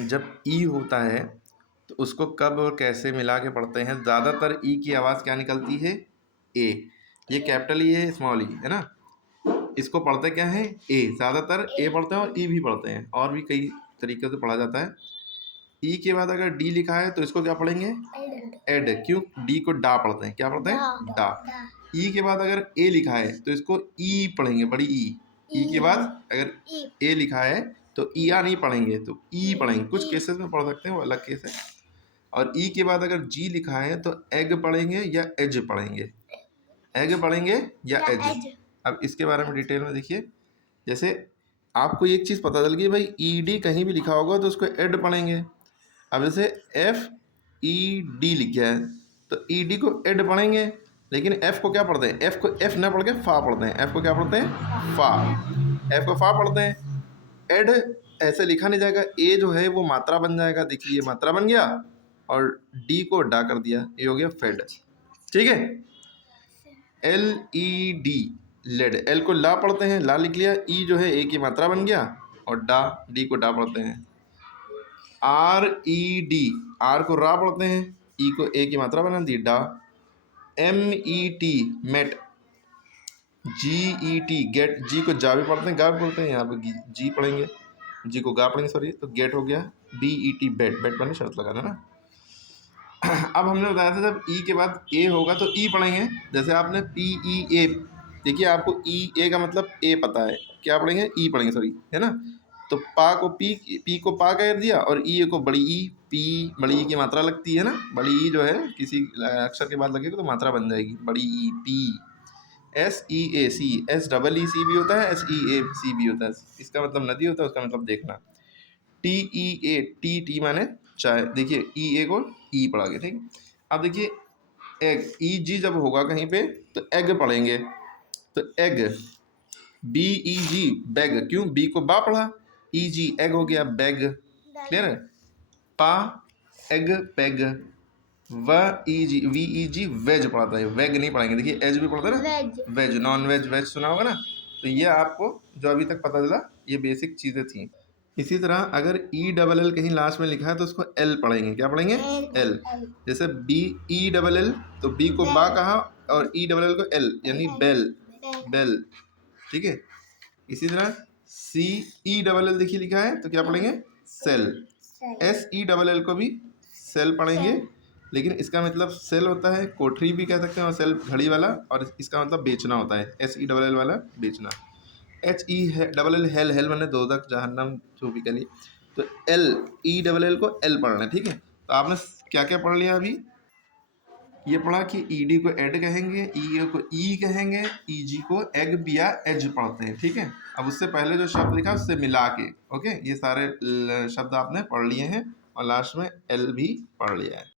जब ई होता है तो उसको कब और कैसे मिला के पढ़ते हैं? ज़्यादातर ई की आवाज़ क्या निकलती है? ए। ये कैपिटल ई है, स्मॉल ई है ना। इसको पढ़ते क्या है? ए। ज़्यादातर ए पढ़ते हैं और ई भी पढ़ते हैं, और भी कई तरीके से पढ़ा जाता है। ई के बाद अगर डी लिखा है तो इसको क्या पढ़ेंगे? एड। क्यों? डी को डा पढ़ते हैं। क्या पढ़ते हैं? डा। ई के बाद अगर ए लिखा है तो इसको ई पढ़ेंगे, बड़ी ई। ई के बाद अगर ए लिखा है तो ईया नहीं पढ़ेंगे, तो ई पढ़ेंगे। कुछ केसेस में पढ़ सकते हैं, वो अलग केस है। और ई के बाद अगर जी लिखा है तो एग पढ़ेंगे या एज पढ़ेंगे। एग पढ़ेंगे या एज। अब इसके बारे में डिटेल में देखिए। जैसे आपको एक चीज़ पता चल गई भाई, ई डी कहीं भी लिखा होगा तो उसको एड पढ़ेंगे। अब जैसे एफ ई डी लिख गया है तो ई डी को एड पढ़ेंगे, लेकिन एफ को क्या पढ़ते हैं? एफ को एफ ना पढ़ के फा पढ़ते हैं। एफ को क्या पढ़ते हैं? फा। एफ को फा पढ़ते हैं। एड ऐसे लिखा नहीं जाएगा, ए जो है वो मात्रा बन जाएगा। देखिए ये मात्रा बन गया और डी को डा कर दिया, ये हो गया फेड। ठीक है। L E D, led. L को ला पढ़ते हैं, ला लिख लिया। ई जो है ए की मात्रा बन गया, और डा, डी को डा पढ़ते हैं। आर ई डी, आर को रा पढ़ते हैं, ई को ए की मात्रा बना दी, डा। M E T, met. G E T, get. जी को जा भी पढ़ते हैं, गा भी पढ़ते हैं, यहाँ पे जी पढ़ेंगे, जी को गा पढ़ेंगे, सॉरी, तो गेट हो गया। बी ई टी, बेट। बेट बने शर्त लगाना ना। अब हमने बताया था जब ई के बाद ए होगा तो ई पढ़ेंगे। जैसे आपने पी ई ए, देखिए आपको ई ए का मतलब ए पता है, क्या पढ़ेंगे? ई पढ़ेंगे, सॉरी, है ना। तो पा को पी को पा कह दिया, और ई ए को बड़ी ई। पी बड़ी ई की मात्रा लगती है ना, बड़ी ई जो है किसी अक्षर के बाद लगेगा तो मात्रा बन जाएगी, बड़ी ई। पी। एस ई ए सी, एस डबल ई सी भी होता है, एस ई ए सी भी होता है। इसका मतलब नदी होता है, उसका मतलब देखना। टी ई ए, टी टी माने चाय। देखिए ई ए को ई पढ़ा गया, ठीक। अब देखिए एग, ई जी जब होगा कहीं पे तो एग पढ़ेंगे, तो एग। बी ई जी, बैग। क्यों? बी को बा पढ़ा, ई जी एग हो गया, बैग। क्लियर है। पा एग पैग। व ई जी, वी ई जी वेज पढ़ाता है, वेग नहीं पढ़ेंगे। देखिए एज भी पढ़ता है ना, वेज। नॉन वेज, वेज सुना होगा ना। तो ये आपको जो अभी तक पता चला, ये बेसिक चीज़ें थी। इसी तरह अगर ई डबल एल कहीं लास्ट में लिखा है तो उसको एल पढ़ेंगे। क्या पढ़ेंगे? एल। जैसे बी ई डबल एल, तो बी को बा कहा और ई डबल एल को एल, यानी बेल, बेल। ठीक है। इसी तरह सी ई डबल एल देखिए लिखा है तो क्या पढ़ेंगे? Sell. S E double L को भी सेल पढ़ेंगे, लेकिन इसका मतलब सेल होता है, कोठरी भी कह सकते हैं, और सेल घड़ी वाला, और इसका मतलब बेचना होता है। एस ई डबल एल वाला बेचना। H E double L, hello. Hello मैंने दोजख, जहन्नम, जो भी कह ली। तो एल ई डबल एल को एल पढ़ना है, ठीक है। तो आपने क्या क्या पढ़ लिया अभी? ये पढ़ा कि ई डी को एड कहेंगे, ई ए को ई कहेंगे, ई जी को एग या एज पढ़ते हैं, ठीक है। अब उससे पहले जो शब्द लिखा उससे मिला के, ओके, ये सारे शब्द आपने पढ़ लिए हैं, और लास्ट में एल भी पढ़ लिया है।